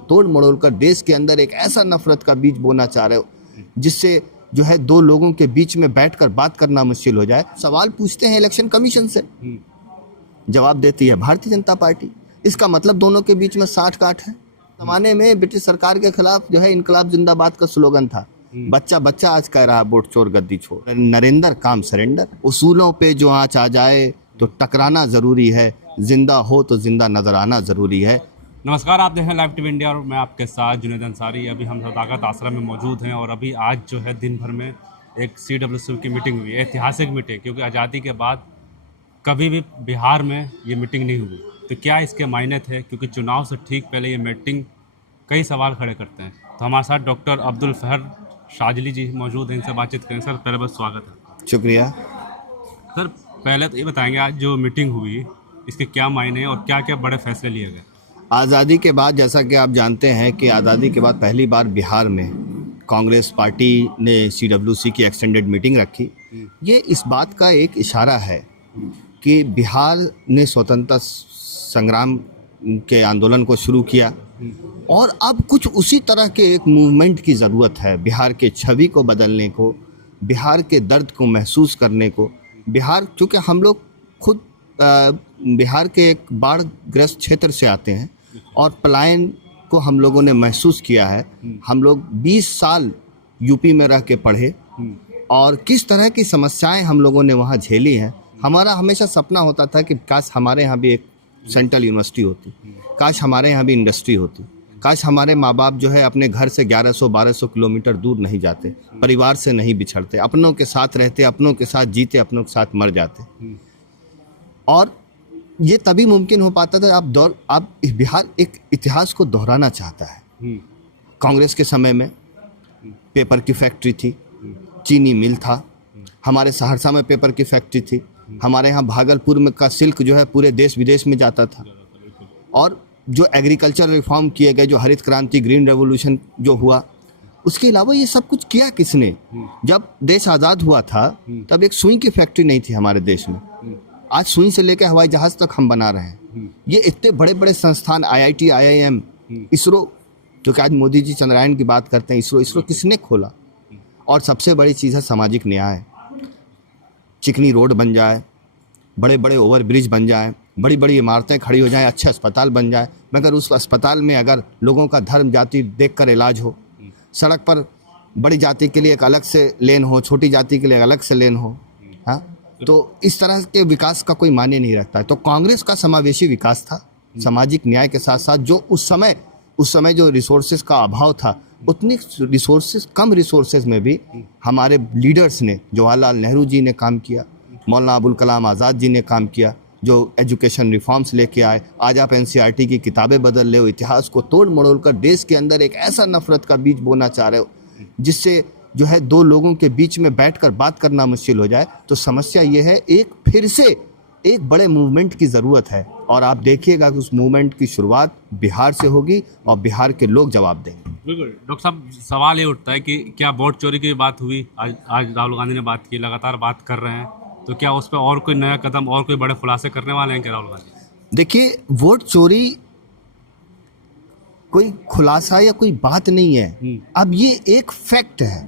तोड़ मरोड़ कर देश के अंदर एक ऐसा नफरत का बीज बोना चाह रहे हो जिससे जो है दो लोगों के बीच में बैठकर बात करना मुश्किल हो जाए। सवाल पूछते हैं इलेक्शन कमीशन से, जवाब देती है भारतीय जनता पार्टी। इसका मतलब दोनों के बीच में साठ गांठ है। जमाने में ब्रिटिश सरकार के खिलाफ जो है इनकलाब जिंदाबाद का स्लोगन था। बच्चा बच्चा आज कह रहा है वोट चोर गद्दी छोड़, नरेंद्र काम सरेंडर। उसूलों पे जो आँच आ जाए तो टकराना जरूरी है, जिंदा हो तो जिंदा नजर आना जरूरी है। नमस्कार, आप देख रहे हैं लाइव टीवी इंडिया और मैं आपके साथ जुनैद अंसारी। अभी हम सदाकत आश्रम में मौजूद हैं और अभी आज जो है दिन भर में एक CWC की मीटिंग हुई है, ऐतिहासिक मीटिंग, क्योंकि आज़ादी के बाद कभी भी बिहार में ये मीटिंग नहीं हुई। तो क्या इसके मायने थे? क्योंकि चुनाव से ठीक पहले ये मीटिंग कई सवाल खड़े करते हैं। तो हमारे साथ डॉक्टर अब्दुल फहर शाजली जी मौजूद हैं, इनसे बातचीत करें। सर पहले बस स्वागत है। शुक्रिया। सर पहले तो ये बताएंगे आज जो मीटिंग हुई इसके क्या मायने हैं और क्या क्या बड़े फैसले लिए गए? आज़ादी के बाद, जैसा कि आप जानते हैं कि आज़ादी के बाद पहली बार बिहार में कांग्रेस पार्टी ने CWC की एक्सटेंडेड मीटिंग रखी। ये इस बात का एक इशारा है कि बिहार ने स्वतंत्रता संग्राम के आंदोलन को शुरू किया और अब कुछ उसी तरह के एक मूवमेंट की ज़रूरत है। बिहार के छवि को बदलने को, बिहार के दर्द को महसूस करने को। बिहार, चूँकि हम लोग खुद बिहार के एक बाढ़ग्रस्त क्षेत्र से आते हैं और पलायन को हम लोगों ने महसूस किया है। हम लोग 20 साल यूपी में रह के पढ़े और किस तरह की समस्याएं हम लोगों ने वहाँ झेली हैं। हमारा हमेशा सपना होता था कि काश हमारे यहाँ भी एक सेंट्रल यूनिवर्सिटी होती, काश हमारे यहाँ भी इंडस्ट्री होती, काश हमारे माँ बाप जो है अपने घर से 1100-1200 किलोमीटर दूर नहीं जाते, परिवार से नहीं बिछड़ते, अपनों के साथ रहते, अपनों के साथ जीते, अपनों के साथ मर जाते। और ये तभी मुमकिन हो पाता था। अब बिहार एक इतिहास को दोहराना चाहता है। कांग्रेस के समय में पेपर की फैक्ट्री थी, चीनी मिल था, हमारे सहरसा में पेपर की फैक्ट्री थी, हमारे यहाँ भागलपुर में का सिल्क जो है पूरे देश विदेश में जाता था। और जो एग्रीकल्चर रिफॉर्म किए गए, जो हरित क्रांति, ग्रीन रेवोल्यूशन जो हुआ, उसके अलावा ये सब कुछ किया किसने? जब देश आज़ाद हुआ था तब एक सुई की फैक्ट्री नहीं थी हमारे देश में। आज सुई से लेकर हवाई जहाज तक हम बना रहे हैं। ये इतने बड़े बड़े संस्थान, IIT, IIM, इसरो, जो कि आज मोदी जी चंद्रयान की बात करते हैं, इसरो किसने खोला? और सबसे बड़ी चीज़ है सामाजिक न्याय। चिकनी रोड बन जाए, बड़े बड़े ओवर ब्रिज बन जाए, बड़ी बड़ी इमारतें खड़ी हो जाएं, अच्छे अस्पताल बन जाए, मगर उस अस्पताल में अगर लोगों का धर्म जाति देखकर इलाज हो, सड़क पर बड़ी जाति के लिए एक अलग से लेन हो, छोटी जाति के लिए अलग से लेन हो, हाँ, तो इस तरह के विकास का कोई मायने नहीं रखता है। तो कांग्रेस का समावेशी विकास था, सामाजिक न्याय के साथ साथ जो उस समय जो रिसोर्सेज का अभाव था, उतनी कम रिसोर्सेज में भी हमारे लीडर्स ने, जवाहरलाल नेहरू जी ने काम किया, मौलाना अबुल कलाम आज़ाद जी ने काम किया, जो एजुकेशन रिफॉर्म्स लेके आए। आज आप NCERT की किताबें बदल रहे हो, इतिहास को तोड़ मरोड़ कर देश के अंदर एक ऐसा नफरत का बीज बोना चाह रहे हो जिससे जो है दो लोगों के बीच में बैठकर बात करना मुश्किल हो जाए। तो समस्या ये है, फिर से एक बड़े मूवमेंट की ज़रूरत है और आप देखिएगा कि उस मूवमेंट की शुरुआत बिहार से होगी और बिहार के लोग जवाब देंगे। बिल्कुल डॉक्टर साहब, सवाल ये उठता है कि क्या वोट चोरी की बात हुई? आज राहुल गांधी ने बात की, लगातार बात कर रहे हैं, तो क्या उस पर और कोई नया कदम और कोई बड़े खुलासे करने वाले हैं क्या राहुल गांधी? देखिए, वोट चोरी कोई खुलासा या कोई बात नहीं है। अब ये एक फैक्ट है,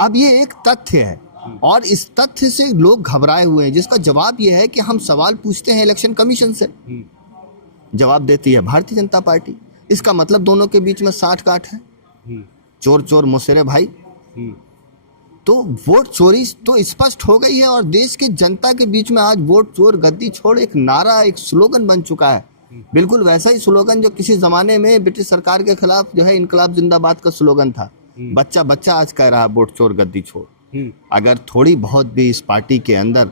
अब ये एक तथ्य है और इस तथ्य से लोग घबराए हुए हैं, जिसका जवाब ये है कि हम सवाल पूछते हैं इलेक्शन कमीशन से, जवाब देती है भारतीय जनता पार्टी। इसका मतलब दोनों के बीच में साठ गांठ है। चोर चोर मुसेरे भाई। तो वोट चोरी तो स्पष्ट हो गई है और देश की जनता के बीच में आज वोट चोर गद्दी छोड़ एक नारा, एक स्लोगन बन चुका है। बिल्कुल वैसा ही स्लोगन जो किसी जमाने में ब्रिटिश सरकार के खिलाफ जो है इनकलाब जिंदाबाद का स्लोगन था। बच्चा बच्चा आज कह रहा है वोट चोर गद्दी छोड़। अगर थोड़ी बहुत भी इस पार्टी के अंदर,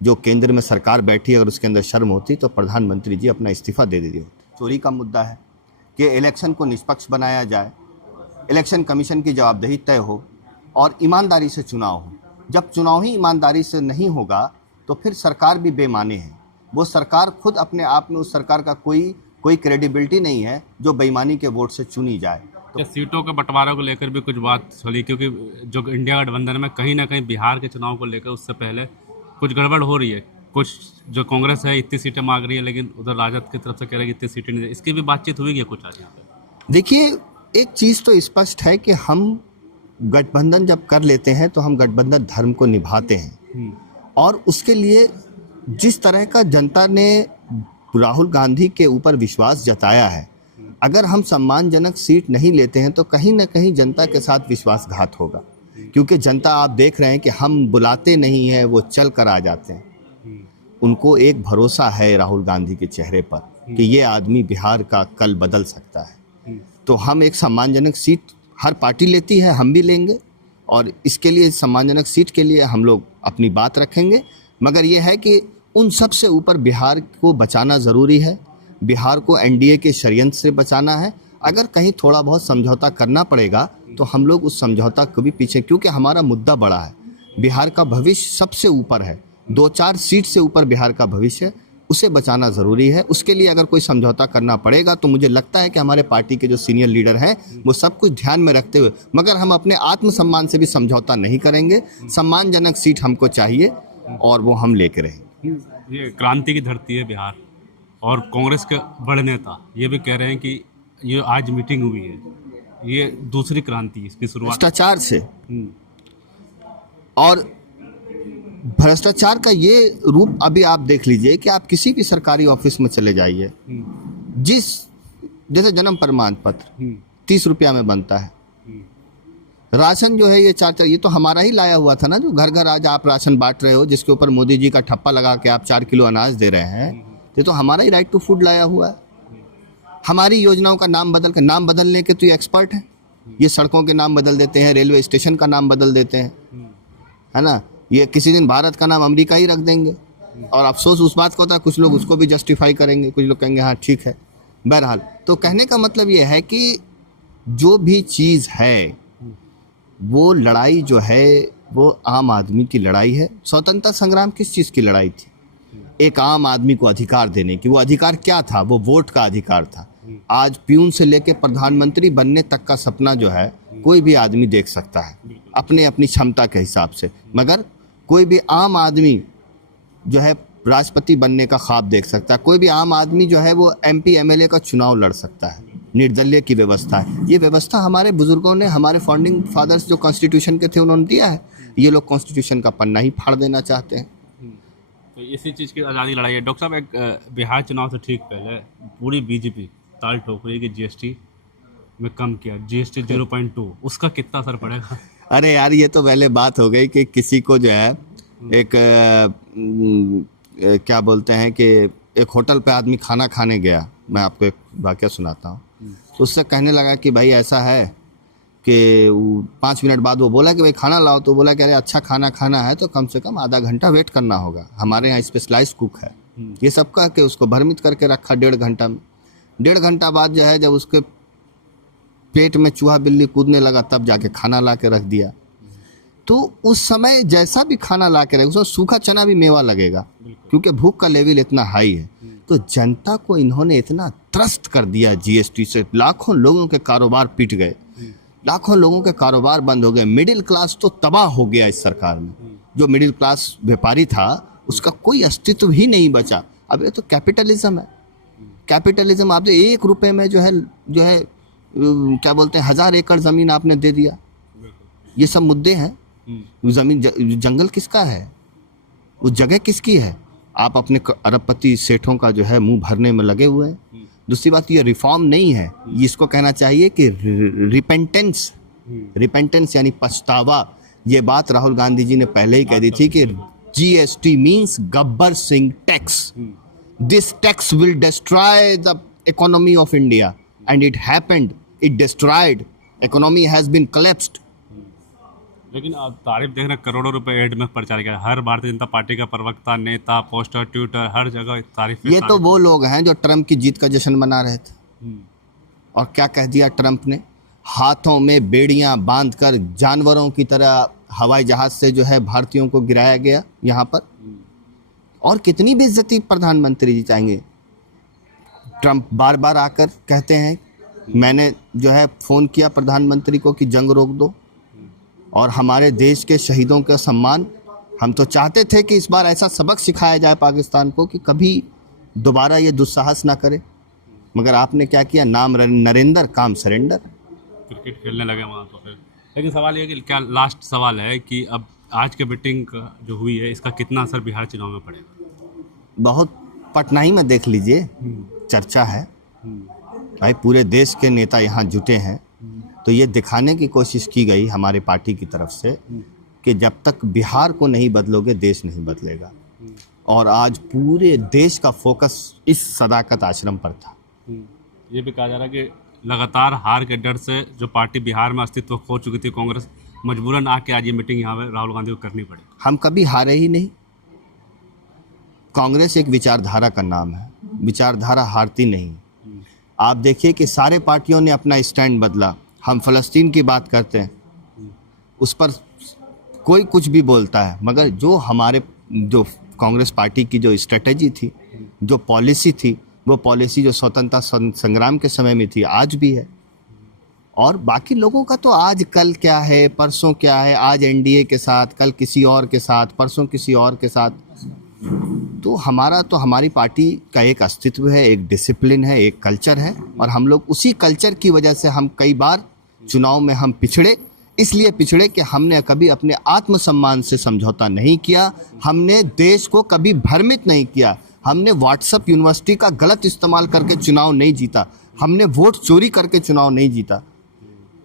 जो केंद्र में सरकार बैठी, अगर उसके अंदर शर्म होती तो प्रधानमंत्री जी अपना इस्तीफा दे देते होते। चोरी का मुद्दा है कि इलेक्शन को निष्पक्ष बनाया जाए, इलेक्शन कमीशन की जवाबदेही तय हो और ईमानदारी से चुनाव हो। जब चुनाव ही ईमानदारी से नहीं होगा तो फिर सरकार भी बेमाने है। वो सरकार खुद अपने आप में, उस सरकार का कोई क्रेडिबिलिटी नहीं है जो बेईमानी के वोट से चुनी जाए। तो सीटों के बंटवारे को लेकर भी कुछ बात चली, क्योंकि जो इंडिया गठबंधन में कहीं ना कहीं बिहार के चुनाव को लेकर उससे पहले कुछ गड़बड़ हो रही है। कुछ जो कांग्रेस है इतनी सीटें मांग रही है, लेकिन उधर राजद की तरफ से कह रही है इतनी सीटें नहीं। इसकी भी बातचीत हुई है कुछ आज यहाँ पे? देखिए, एक चीज़ तो स्पष्ट है कि हम गठबंधन जब कर लेते हैं तो हम गठबंधन धर्म को निभाते हैं, और उसके लिए जिस तरह का जनता ने राहुल गांधी के ऊपर विश्वास जताया है, अगर हम सम्मानजनक सीट नहीं लेते हैं तो कहीं ना कहीं जनता के साथ विश्वासघात होगा, क्योंकि जनता आप देख रहे हैं कि हम बुलाते नहीं हैं, वो चल कर आ जाते हैं। उनको एक भरोसा है राहुल गांधी के चेहरे पर कि ये आदमी बिहार का कल बदल सकता है। तो हम एक सम्मानजनक सीट, हर पार्टी लेती है, हम भी लेंगे, और इसके लिए सम्मानजनक सीट के लिए हम लोग अपनी बात रखेंगे। मगर ये है कि उन सब से ऊपर बिहार को बचाना ज़रूरी है, बिहार को एनडीए के षड्यंत्र से बचाना है। अगर कहीं थोड़ा बहुत समझौता करना पड़ेगा तो हम लोग उस समझौता को भी पीछे, क्योंकि हमारा मुद्दा बड़ा है, बिहार का भविष्य सबसे ऊपर है, 2-4 सीट से ऊपर बिहार का भविष्य है, उसे बचाना ज़रूरी है। उसके लिए अगर कोई समझौता करना पड़ेगा तो मुझे लगता है कि हमारे पार्टी के जो सीनियर लीडर हैं वो सब कुछ ध्यान में रखते हुए, मगर हम अपने आत्मसम्मान से भी समझौता नहीं करेंगे। सम्मानजनक सीट हमको चाहिए और वो हम लेके रहेंगे। ये क्रांति की धरती है बिहार, और कांग्रेस के बड़े नेता ये भी कह रहे हैं कि ये आज मीटिंग हुई है, ये दूसरी क्रांति है, इसकी शुरुआत भ्रष्टाचार से, और भ्रष्टाचार का ये रूप अभी आप देख लीजिए कि आप किसी भी सरकारी ऑफिस में चले जाइए, जैसे जन्म प्रमाण पत्र 30 रुपया में बनता है, राशन जो है ये 4-4, ये तो हमारा ही लाया हुआ था ना, जो घर घर आज आप राशन बांट रहे हो, जिसके ऊपर मोदी जी का ठप्पा लगा के आप 4 किलो अनाज दे रहे हैं, ये तो हमारा ही राइट टू फूड लाया हुआ है। हमारी योजनाओं का नाम बदलने के तो ये एक्सपर्ट हैं, ये सड़कों के नाम बदल देते हैं, रेलवे स्टेशन का नाम बदल देते हैं, है ना। ये किसी दिन भारत का नाम अमेरिका ही रख देंगे, और अफसोस उस बात का होता है, कुछ लोग उसको भी जस्टिफाई करेंगे, कुछ लोग कहेंगे हाँ ठीक है। बहरहाल, तो कहने का मतलब ये है कि जो भी चीज़ है वो लड़ाई जो है वो आम आदमी की लड़ाई है। स्वतंत्रता संग्राम किस चीज़ की लड़ाई थी? एक आम आदमी को अधिकार देने की। वो अधिकार क्या था? वो वोट का अधिकार था। आज प्यून से लेकर प्रधानमंत्री बनने तक का सपना जो है कोई भी आदमी देख सकता है अपने अपनी क्षमता के हिसाब से, मगर कोई भी आम आदमी जो है राष्ट्रपति बनने का ख्वाब देख सकता है, कोई भी आम आदमी जो है वो एमपी एमएलए का चुनाव लड़ सकता है। निर्दलीय की व्यवस्था है, ये व्यवस्था हमारे बुजुर्गों ने, हमारे फाउंडिंग फादर्स जो कॉन्स्टिट्यूशन के थे उन्होंने दिया है। ये लोग कॉन्स्टिट्यूशन का पन्ना ही फाड़ देना चाहते हैं। तो इसी चीज़ की आज़ादी लड़ाई है। डॉक्टर साहब, एक बिहार चुनाव से ठीक पहले पूरी बीजेपी ताल ठोक रही है कि जीएसटी में कम किया, जीएसटी 0.2, उसका कितना असर पड़ेगा? अरे यार, ये तो पहले बात हो गई कि किसी को जो है एक क्या बोलते हैं कि एक होटल पे आदमी खाना खाने गया, मैं आपको एक वाकया सुनाता हूँ। तो उससे कहने लगा कि भाई ऐसा है कि 5 मिनट बाद वो बोला कि भाई खाना लाओ, तो बोला कि अरे अच्छा खाना खाना है तो कम से कम आधा घंटा वेट करना होगा, हमारे यहाँ स्पेशलाइज कुक है। ये सब कह के उसको भ्रमित करके रखा 1.5 घंटा में। 1.5 घंटा बाद जो है जब उसके पेट में चूहा बिल्ली कूदने लगा तब जाके खाना ला के रख दिया। तो उस समय जैसा भी खाना ला के रखे, उसमें सूखा चना भी मेवा लगेगा, क्योंकि भूख का लेवल इतना हाई है। तो जनता को इन्होंने इतना त्रस्त कर दिया जीएसटी से, लाखों लोगों के कारोबार पिट गए, लाखों लोगों के कारोबार बंद हो गए। मिडिल क्लास तो तबाह हो गया इस सरकार में। जो मिडिल क्लास व्यापारी था उसका कोई अस्तित्व ही नहीं बचा। अब ये तो कैपिटलिज्म है। कैपिटलिज्म, आप 1 रुपए में जो है क्या बोलते हैं 1000 एकड़ ज़मीन आपने दे दिया। ये सब मुद्दे हैं। ज़मीन जंगल किसका है? वो जगह किसकी है? आप अपने अरबपति सेठों का जो है मुंह भरने में लगे हुए हैं। दूसरी बात, ये रिफॉर्म नहीं है, इसको कहना चाहिए कि रिपेंटेंस यानी पछतावा। ये बात राहुल गांधी जी ने पहले ही कह दी थी कि GST means Gabbar Singh tax. This tax will destroy the economy of India, and it happened, it destroyed, economy has been collapsed. लेकिन आप तारीफ देख रहे, करोड़ों रुपए एड में प्रचार किया, हर भारतीय जनता पार्टी का प्रवक्ता, नेता, पोस्टर, ट्विटर, हर जगह तारीफ। ये तो वो लोग हैं जो ट्रंप की जीत का जश्न मना रहे थे। और क्या कह दिया ट्रंप ने? हाथों में बेड़ियां बांधकर जानवरों की तरह हवाई जहाज से जो है भारतीयों को गिराया गया यहाँ पर। और कितनी बेइज्जती प्रधानमंत्री जी चाहेंगे? ट्रंप बार बार आकर कहते हैं, मैंने जो है फ़ोन किया प्रधानमंत्री को कि जंग रोक दो और हमारे देश के शहीदों का सम्मान। हम तो चाहते थे कि इस बार ऐसा सबक सिखाया जाए पाकिस्तान को कि कभी दोबारा ये दुस्साहस ना करे। मगर आपने क्या किया, नाम नरेंद्र काम सरेंडर। क्रिकेट खेलने लगे वहाँ तो फिर। लेकिन सवाल ये कि क्या, लास्ट सवाल है कि अब आज के मीटिंग जो हुई है इसका कितना असर बिहार चुनाव में पड़ेगा? बहुत, पटना ही में देख लीजिए, चर्चा है भाई, पूरे देश के नेता यहाँ जुटे हैं। तो ये दिखाने की कोशिश की गई हमारे पार्टी की तरफ से कि जब तक बिहार को नहीं बदलोगे देश नहीं बदलेगा। और आज पूरे देश का फोकस इस सदाकत आश्रम पर था। ये भी कहा जा रहा है कि लगातार हार के डर से जो पार्टी बिहार में अस्तित्व खो चुकी थी कांग्रेस, मजबूरन आके आज ये मीटिंग यहाँ पे राहुल गांधी को करनी पड़ी। हम कभी हारे ही नहीं। कांग्रेस एक विचारधारा का नाम है, विचारधारा हारती नहीं। आप देखिए कि सारे पार्टियों ने अपना स्टैंड बदला। हम फ़लस्तीन की बात करते हैं, उस पर कोई कुछ भी बोलता है, मगर जो कांग्रेस पार्टी की जो स्ट्रेटजी थी, जो पॉलिसी थी, वो पॉलिसी जो स्वतंत्रता संग्राम के समय में थी आज भी है। और बाकी लोगों का तो आज कल क्या है, परसों क्या है, आज एनडीए के साथ, कल किसी और के साथ, परसों किसी और के साथ। तो हमारी पार्टी का एक अस्तित्व है, एक डिसिप्लिन है, एक कल्चर है। और हम लोग उसी कल्चर की वजह से हम कई बार चुनाव में हम पिछड़े, इसलिए पिछड़े कि हमने कभी अपने आत्मसम्मान से समझौता नहीं किया, हमने देश को कभी भ्रमित नहीं किया, हमने व्हाट्सएप यूनिवर्सिटी का गलत इस्तेमाल करके चुनाव नहीं जीता, हमने वोट चोरी करके चुनाव नहीं जीता।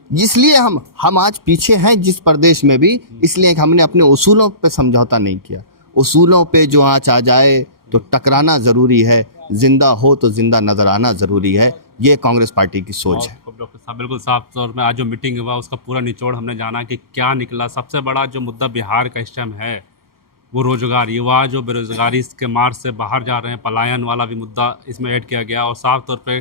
इसलिए हम आज पीछे हैं जिस प्रदेश में भी, इसलिए हमने अपने उसूलों पे समझौता नहीं किया। उसूलों पे जो आँच आ जाए तो टकराना ज़रूरी है, जिंदा हो तो जिंदा नज़र आना ज़रूरी है। ये कांग्रेस पार्टी की सोच है। डॉक्टर साहब, बिल्कुल साफ तौर में आज जो मीटिंग हुआ उसका पूरा निचोड़ हमने जाना कि क्या निकला। सबसे बड़ा जो मुद्दा बिहार का इस टाइम है वो रोजगार, युवा जो बेरोजगारी के मार से बाहर जा रहे हैं, पलायन वाला भी मुद्दा इसमें ऐड किया गया। और साफ तौर पे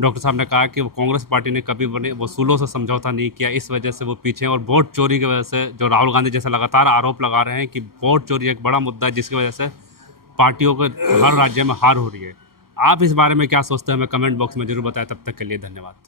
डॉक्टर साहब ने कहा कि वो कांग्रेस पार्टी ने कभी बने वसूलों से समझौता नहीं किया, इस वजह से वो पीछे हैं। और वोट चोरी की वजह से जो राहुल गांधी जैसे लगातार आरोप लगा रहे हैं कि वोट चोरी एक बड़ा मुद्दा है जिसकी वजह से पार्टियों को हर राज्य में हार हो रही है। आप इस बारे में क्या सोचते हैं, हमें कमेंट बॉक्स में जरूर बताएं। तब तक के लिए धन्यवाद।